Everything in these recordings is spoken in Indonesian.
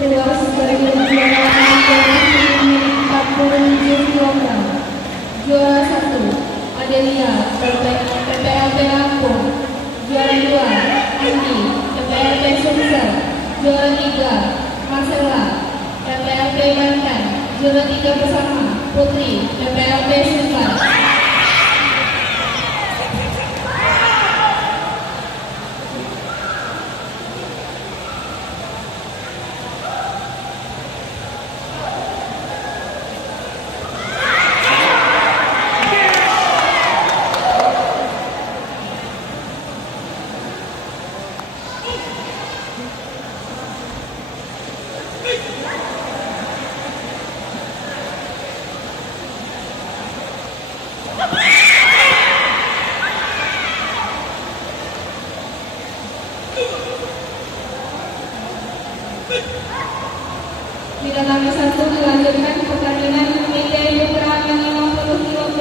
keluar sebagai juara 47 kg. Juara 1 Adelia PPLP Lampung. Juara 2 Andi PPLP Sumsel. Juara 3 Marcella PPLP Banten. Juara 3 bersama Putri PPLP Sumbar. Tidak lama satu dilanjutkan pertandingan meja putra yang 50 kg.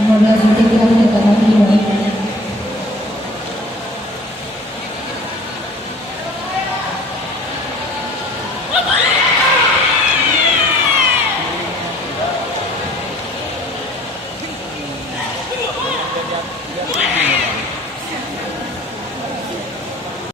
Nomor 12 detik lagi